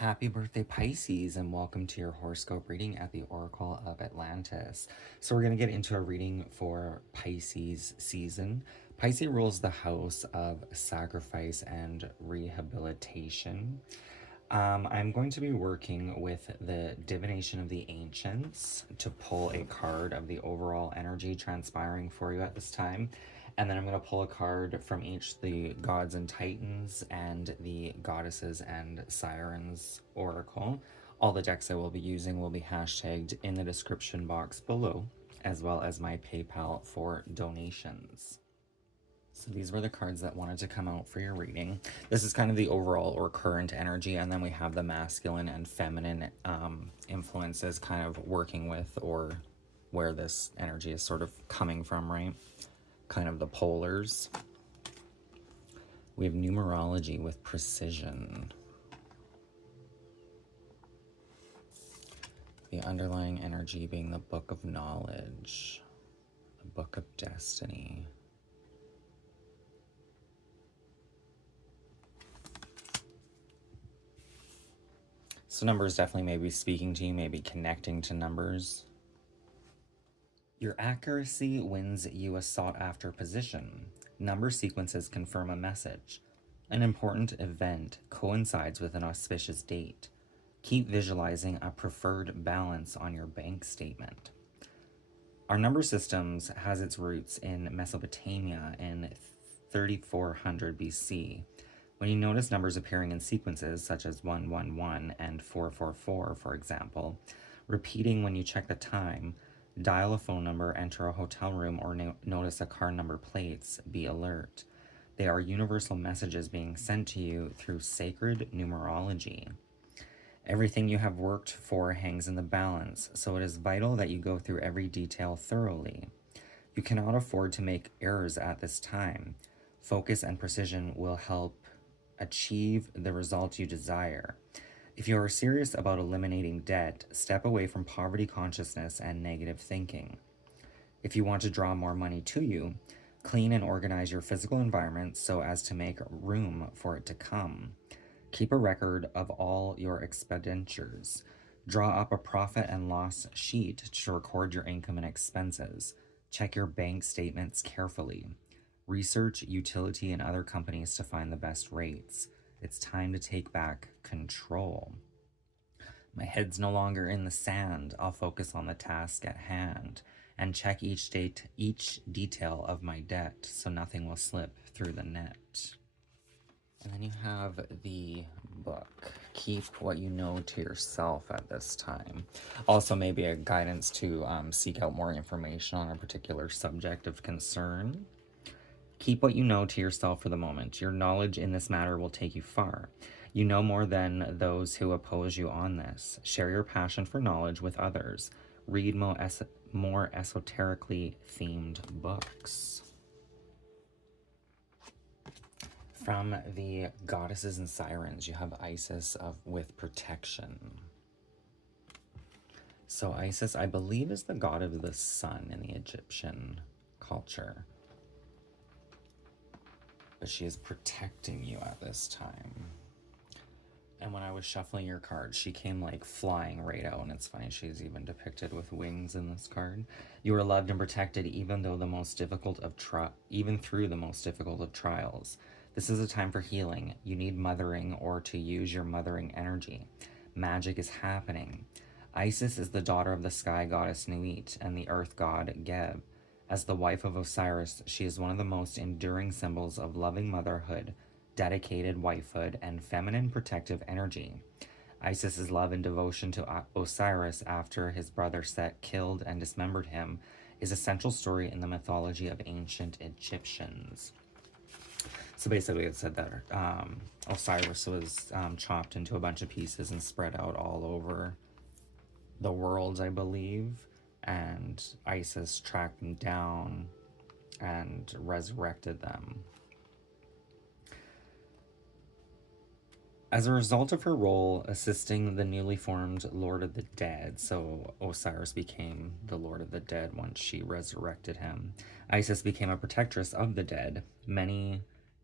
Happy birthday, Pisces, and welcome to your horoscope reading at the Oracle of Atlantis. So, we're going to get into a reading for Pisces season. Pisces rules the house of sacrifice and rehabilitation. I'm going to be working with the Divination of the Ancients to pull a card of the overall energy transpiring for you at this time. And then I'm going to pull a card from each the Gods and Titans and the Goddesses and Sirens Oracle. All the decks I will be using will be hashtagged in the description box below, as well as my PayPal for donations. So these were the cards that wanted to come out for your reading. This is kind of the overall or current energy, and then we have the masculine and feminine influences kind of working with or where this energy is sort of coming from, right? Kind of the polars. We have numerology with precision. The underlying energy being the book of knowledge, the book of destiny. So numbers definitely may be speaking to you, maybe connecting to numbers. Your accuracy wins you a sought-after position. Number sequences confirm a message. An important event coincides with an auspicious date. Keep visualizing a preferred balance on your bank statement. Our number systems has its roots in Mesopotamia in 3400 BC. When you notice numbers appearing in sequences such as 111 and 444, for example, repeating when you check the time, dial a phone number, enter a hotel room, or notice a car number plates, be alert. They are universal messages being sent to you through sacred numerology. Everything you have worked for hangs in the balance, so it is vital that you go through every detail thoroughly. You cannot afford to make errors at this time. Focus and precision will help achieve the results you desire. If you are serious about eliminating debt, step away from poverty consciousness and negative thinking. If you want to draw more money to you, clean and organize your physical environment so as to make room for it to come. Keep a record of all your expenditures. Draw up a profit and loss sheet to record your income and expenses. Check your bank statements carefully. Research utility and other companies to find the best rates. It's time to take back control. My head's no longer in the sand. I'll focus on the task at hand and check each detail of my debt so nothing will slip through the net. And then you have the book, Keep What You Know to Yourself at this time. Also maybe a guidance to seek out more information on a particular subject of concern. Keep what you know to yourself for the moment. Your knowledge in this matter will take you far. You know more than those who oppose you on this. Share your passion for knowledge with others. Read more esoterically themed books. From the Goddesses and Sirens, you have Isis with protection. So Isis, I believe, is the god of the sun in the Egyptian culture. But she is protecting you at this time. And when I was shuffling your cards, she came like flying right out, and it's funny, she's even depicted with wings in this card. You are loved and protected even through the most difficult of trials. This is a time for healing. You need mothering or to use your mothering energy. Magic is happening. Isis is the daughter of the sky goddess Nuit and the earth god Geb. As the wife of Osiris, she is one of the most enduring symbols of loving motherhood, dedicated wifehood, and feminine protective energy. Isis's love and devotion to Osiris after his brother Set killed and dismembered him is a central story in the mythology of ancient Egyptians. So basically it said that Osiris was chopped into a bunch of pieces and spread out all over the world, I believe. And Isis tracked them down and resurrected them. As a result of her role assisting the newly formed Lord of the Dead, so Osiris became the Lord of the Dead once she resurrected him, Isis became a protectress of the dead. Many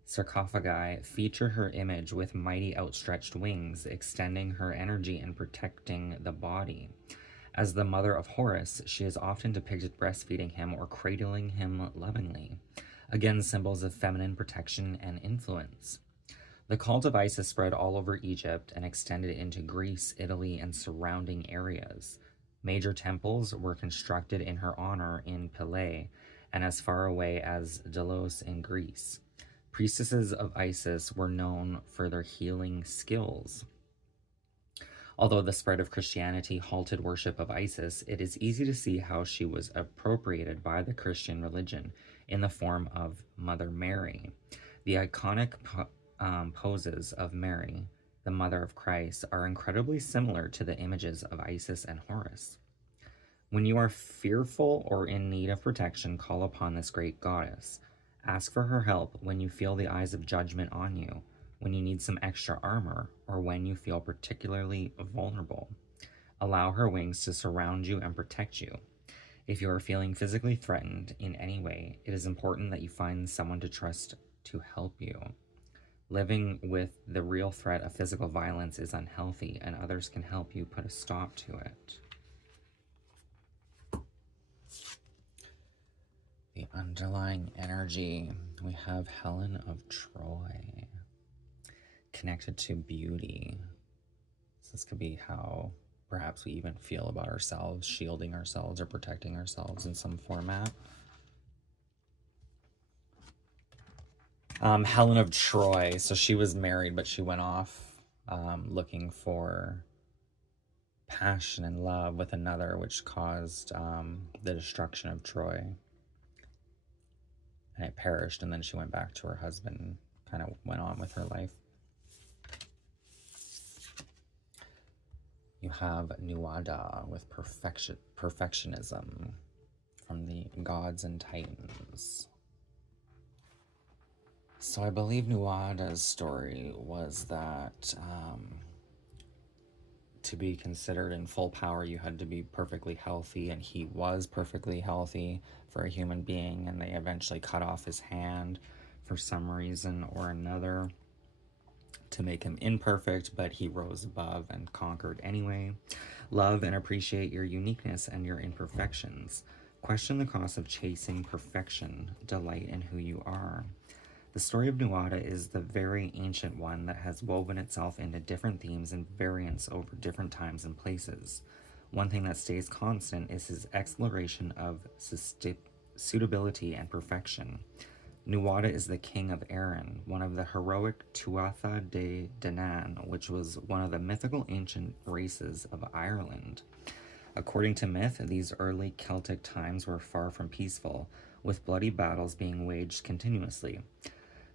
Sarcophagi feature her image with mighty outstretched wings, extending her energy and protecting the body. As the mother of Horus, she is often depicted breastfeeding him or cradling him lovingly. Again, symbols of feminine protection and influence. The cult of Isis spread all over Egypt and extended into Greece, Italy, and surrounding areas. Major temples were constructed in her honor in Pele and as far away as Delos in Greece. Priestesses of Isis were known for their healing skills. Although the spread of Christianity halted worship of Isis, it is easy to see how she was appropriated by the Christian religion in the form of Mother Mary. The iconic poses of Mary, the Mother of Christ, are incredibly similar to the images of Isis and Horus. When you are fearful or in need of protection, call upon this great goddess. Ask for her help when you feel the eyes of judgment on you, when you need some extra armor, or when you feel particularly vulnerable. Allow her wings to surround you and protect you. If you are feeling physically threatened in any way, it is important that you find someone to trust to help you. Living with the real threat of physical violence is unhealthy, and others can help you put a stop to it. The underlying energy, we have Helen of Troy, connected to beauty. So this could be how perhaps we even feel about ourselves, shielding ourselves or protecting ourselves in some format. Helen of Troy, so she was married, but she went off looking for passion and love with another, which caused the destruction of Troy. And it perished, and then she went back to her husband and kind of went on with her life. You have Nuada with perfectionism from the Gods and Titans. So I believe Nuada's story was that to be considered in full power, you had to be perfectly healthy, and he was perfectly healthy for a human being, and they eventually cut off his hand for some reason or another to make him imperfect, but he rose above and conquered anyway. Love and appreciate your uniqueness and your imperfections. Question the cost of chasing perfection. Delight in who you are. The story of Nuada is the very ancient one that has woven itself into different themes and variants over different times and places. One thing that stays constant is his exploration of suitability and perfection. Nuada is the king of Erin, one of the heroic Tuatha de Danann, which was one of the mythical ancient races of Ireland. According to myth, these early Celtic times were far from peaceful, with bloody battles being waged continuously.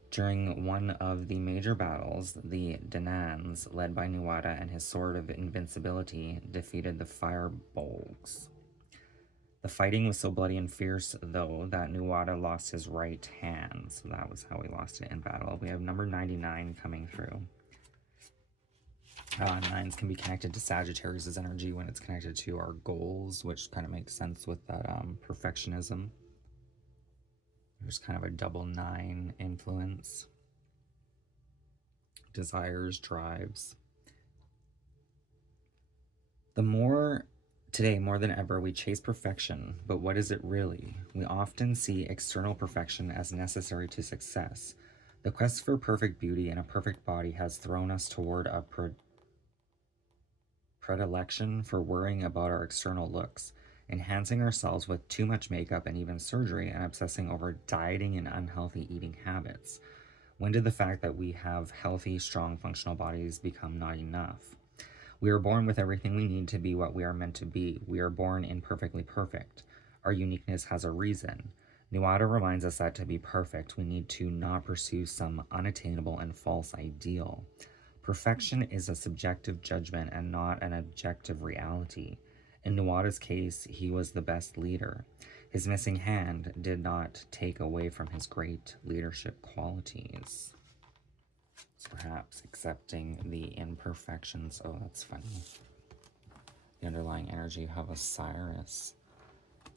During one of the major battles, the Dananns, led by Nuada and his sword of invincibility, defeated the Firebolgs. The fighting was so bloody and fierce, though, that Nuada lost his right hand, so that was how he lost it in battle. We have number 99 coming through. Nines can be connected to Sagittarius' energy when it's connected to our goals, which kind of makes sense with that perfectionism. There's kind of a double 9 influence. Desires, drives. Today, more than ever, we chase perfection, but what is it really? We often see external perfection as necessary to success. The quest for perfect beauty and a perfect body has thrown us toward a predilection for worrying about our external looks, enhancing ourselves with too much makeup and even surgery, and obsessing over dieting and unhealthy eating habits. When did the fact that we have healthy, strong, functional bodies become not enough? We are born with everything we need to be what we are meant to be. We are born imperfectly perfect. Our uniqueness has a reason. Nuada reminds us that to be perfect, we need to not pursue some unattainable and false ideal. Perfection is a subjective judgment and not an objective reality. In Nuada's case, he was the best leader. His missing hand did not take away from his great leadership qualities. So perhaps accepting the imperfections. Oh, that's funny. The underlying energy, you have Osiris.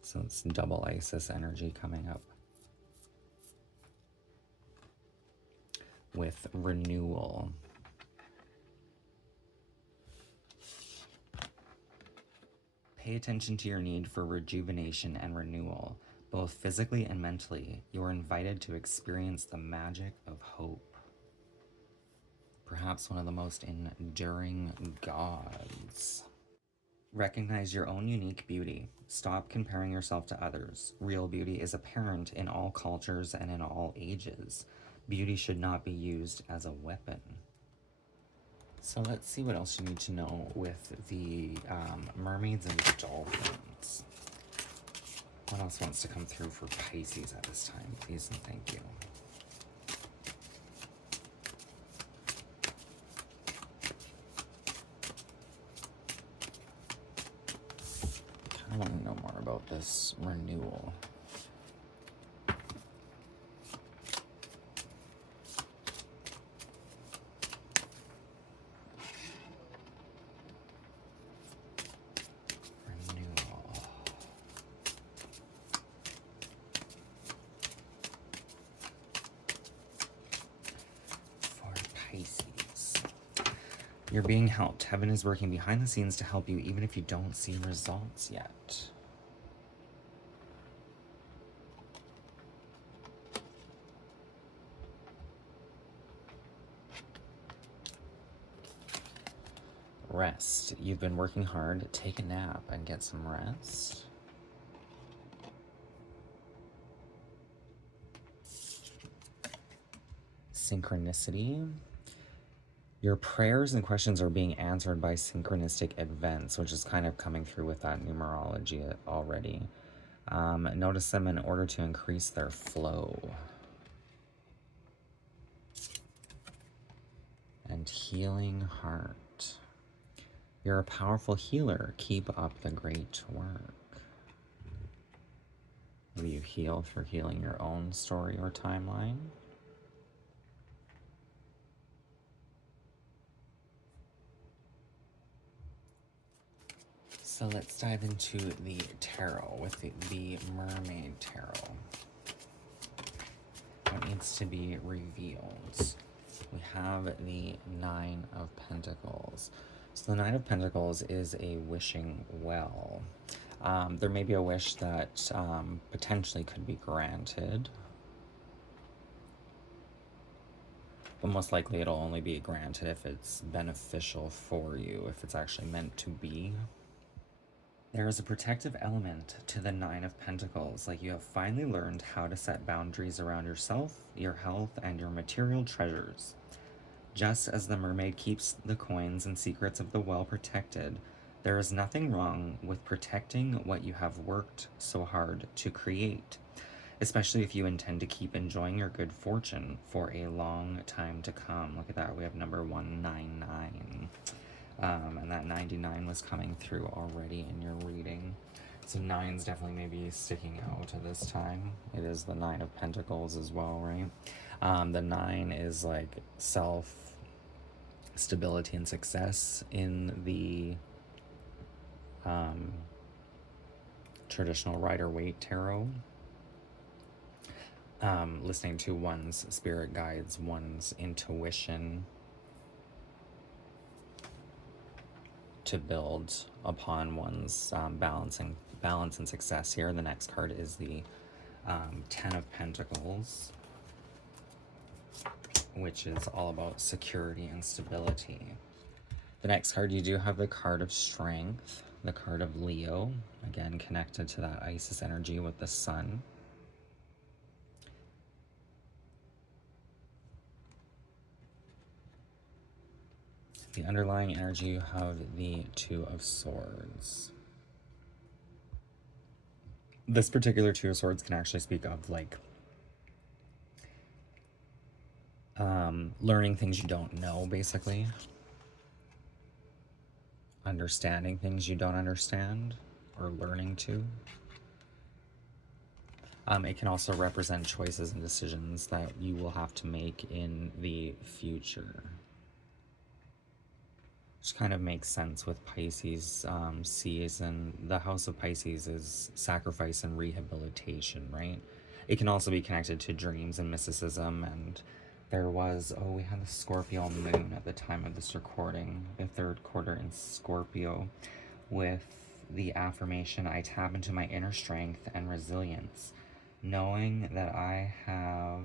So it's double Isis energy coming up. with renewal. Pay attention to your need for rejuvenation and renewal, both physically and mentally. You are invited to experience the magic of hope. Perhaps one of the most enduring gods. Recognize your own unique beauty. Stop comparing yourself to others. Real beauty is apparent in all cultures and in all ages. Beauty should not be used as a weapon. So let's see what else you need to know with the mermaids and dolphins. What else wants to come through for Pisces at this time? Please and thank you. I want to know more about this renewal. Pisces. You're being helped. Heaven is working behind the scenes to help you, even if you don't see results yet. Rest. You've been working hard. Take a nap and get some rest. Synchronicity. Your prayers and questions are being answered by synchronistic events, which is kind of coming through with that numerology already. Notice them in order to increase their flow. And healing heart. You're a powerful healer. Keep up the great work. Maybe you heal through healing your own story or timeline. So let's dive into the tarot with the Mermaid Tarot. What needs to be revealed? We have the Nine of Pentacles. So the Nine of Pentacles is a wishing well. There may be a wish that potentially could be granted, but most likely it'll only be granted if it's beneficial for you, if it's actually meant to be. There is a protective element to the Nine of Pentacles, like you have finally learned how to set boundaries around yourself, your health, and your material treasures. Just as the mermaid keeps the coins and secrets of the well protected, there is nothing wrong with protecting what you have worked so hard to create, especially if you intend to keep enjoying your good fortune for a long time to come. Look at that, we have number 199. And that 99 was coming through already in your reading. So 9's definitely maybe sticking out at this time. It is the Nine of Pentacles as well, right? The 9 is like stability and success in the traditional Rider-Waite tarot. Listening to one's spirit guides, one's intuition, to build upon one's balance and success here. The next card is the 10 of Pentacles, which is all about security and stability. The next card, you do have the card of Strength, the card of Leo, again connected to that Isis energy with the sun. The underlying energy, you have the Two of Swords. This particular Two of Swords can actually speak of like learning things you don't know, basically. Understanding things you don't understand, or learning to. It can also represent choices and decisions that you will have to make in the future. Which kind of makes sense with Pisces season. The house of Pisces is sacrifice and rehabilitation, right? It can also be connected to dreams and mysticism and there was, we had the Scorpio moon at the time of this recording, the third quarter in Scorpio, with the affirmation, I tap into my inner strength and resilience, knowing that I have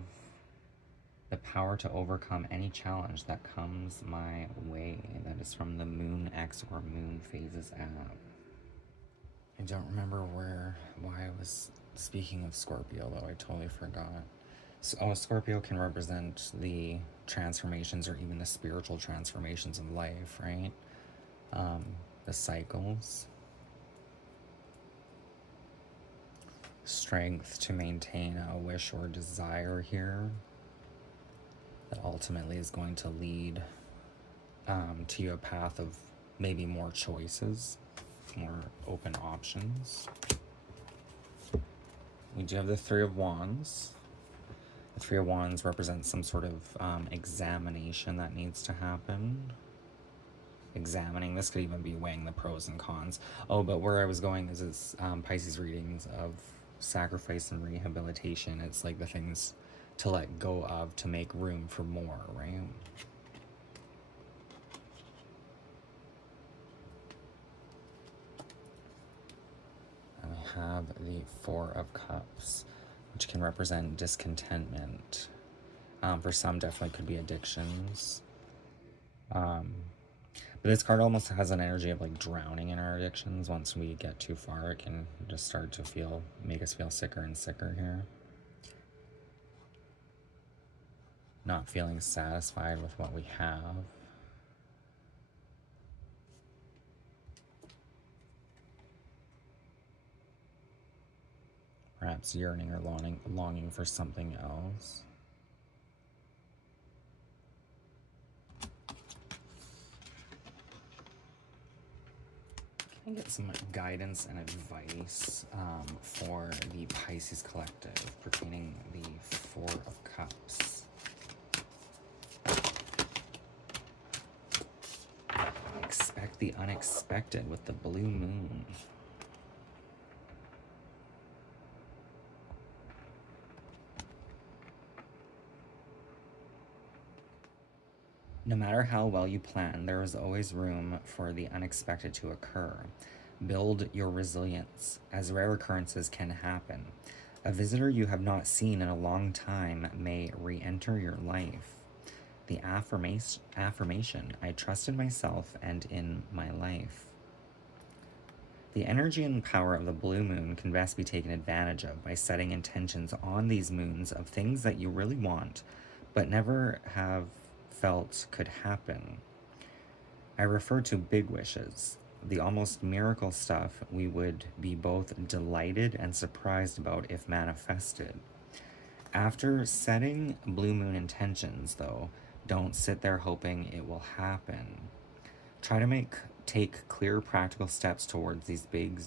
the power to overcome any challenge that comes my way. That is from the Moon X or Moon Phases app. I don't remember why I was speaking of Scorpio, though. I totally forgot. So, Scorpio can represent the transformations or even the spiritual transformations of life, right? The cycles. Strength to maintain a wish or desire here that ultimately is going to lead to you a path of maybe more choices, more open options. We do have the Three of Wands. The Three of Wands represents some sort of examination that needs to happen. Examining, this could even be weighing the pros and cons. Oh, but where I was going is it's Pisces readings of sacrifice and rehabilitation. It's like the things to let go of to make room for more, right? And we have the Four of Cups, which can represent discontentment. For some, definitely could be addictions. But this card almost has an energy of like drowning in our addictions. Once we get too far, it can just start to make us feel sicker and sicker here. Not feeling satisfied with what we have. Perhaps yearning or longing for something else. Can I get some guidance and advice for the Pisces collective pertaining the Four of Cups? Expect the unexpected with the blue moon. No matter how well you plan, there is always room for the unexpected to occur. Build your resilience, as rare occurrences can happen. A visitor you have not seen in a long time may re-enter your life. The affirmation, I trust in myself and in my life. The energy and power of the blue moon can best be taken advantage of by setting intentions on these moons of things that you really want, but never have felt could happen. I refer to big wishes, the almost miracle stuff we would be both delighted and surprised about if manifested. After setting blue moon intentions, though, don't sit there hoping it will happen. Try to take clear practical steps towards these big,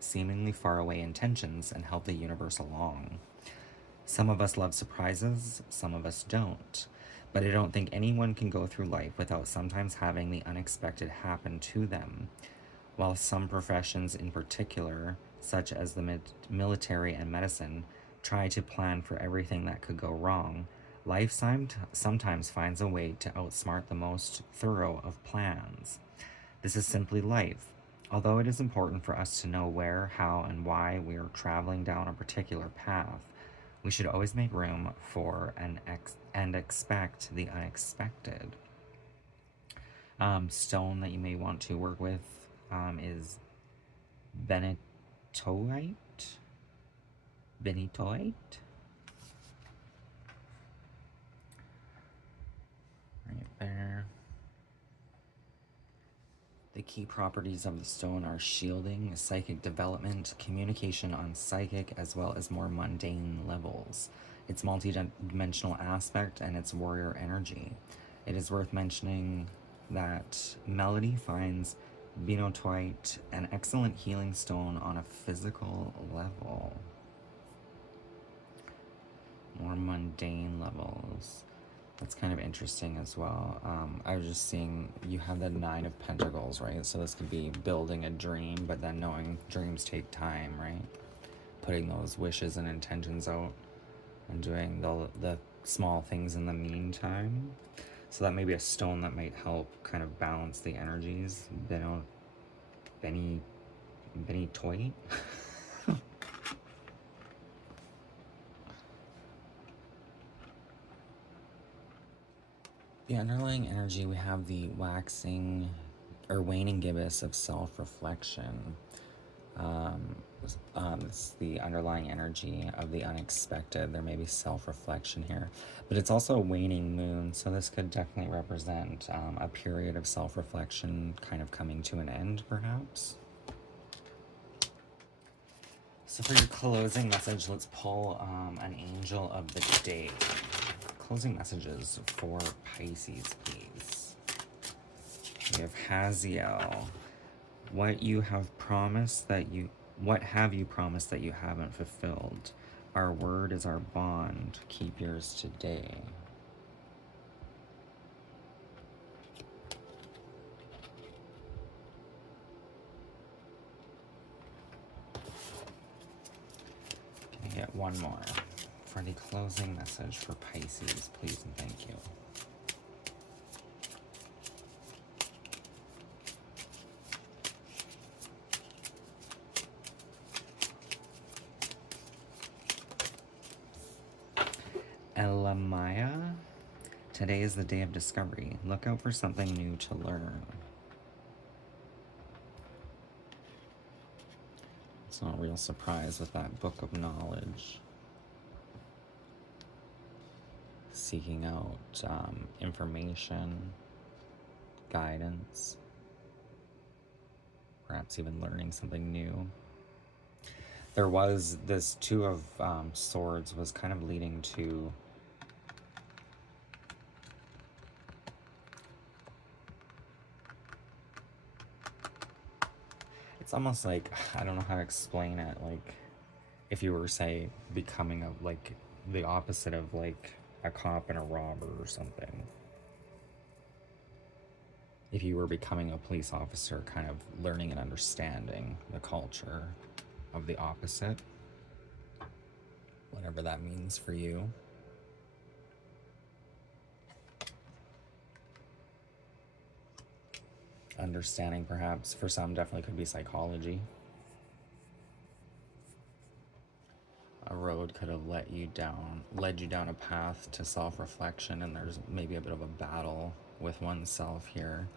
seemingly faraway intentions and help the universe along. Some of us love surprises, some of us don't. But I don't think anyone can go through life without sometimes having the unexpected happen to them. While some professions in particular, such as the military and medicine, try to plan for everything that could go wrong, life sometimes finds a way to outsmart the most thorough of plans. This is simply life. Although it is important for us to know where, how, and why we are traveling down a particular path, we should always make room for and expect the unexpected. Stone that you may want to work with is benitoite. Right there. The key properties of the stone are shielding, psychic development, communication on psychic, as well as more mundane levels, its multi-dimensional aspect, and its warrior energy. It is worth mentioning that Melody finds benitoite an excellent healing stone on a physical level. More mundane levels. That's kind of interesting as well. I was just seeing you have the Nine of Pentacles, right? So this could be building a dream, but then knowing dreams take time, right? Putting those wishes and intentions out and doing the small things in the meantime. So that may be a stone that might help kind of balance the energies. Benny Toy. The underlying energy, we have the waxing or waning gibbous of self-reflection. It's the underlying energy of the unexpected. There may be self-reflection here, but it's also a waning moon, so this could definitely represent a period of self-reflection kind of coming to an end, perhaps. So for your closing message, let's pull an angel of the day. Closing messages for Pisces, please. We have Haziel. What have you promised that you haven't fulfilled? Our word is our bond. Keep yours today. Can I get one more for the closing message for Pisces, please and thank you. Elamaya, today is the day of discovery. Look out for something new to learn. It's not a real surprise with that book of knowledge. Seeking out information, guidance, perhaps even learning something new. There was this Two of Swords was kind of leading to it's almost like, I don't know how to explain it, like if you were, say, becoming a, like, the opposite of, like, a cop and a robber or something. If you were becoming a police officer, kind of learning and understanding the culture of the opposite, whatever that means for you. Understanding, perhaps, for some, definitely could be psychology. A road could have led you down a path to self-reflection, and there's maybe a bit of a battle with oneself here,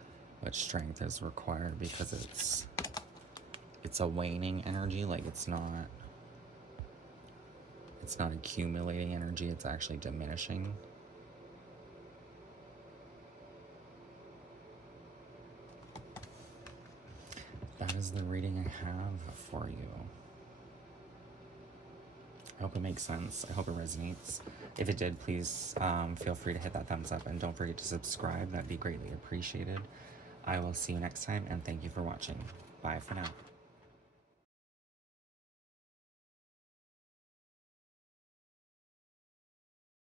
but strength is required because it's a waning energy. Like, it's not accumulating energy, it's actually diminishing. That is the reading I have for you. I hope it makes sense. I hope it resonates. If it did, please feel free to hit that thumbs up, and don't forget to subscribe. That'd be greatly appreciated. I will see you next time, and thank you for watching. Bye for now.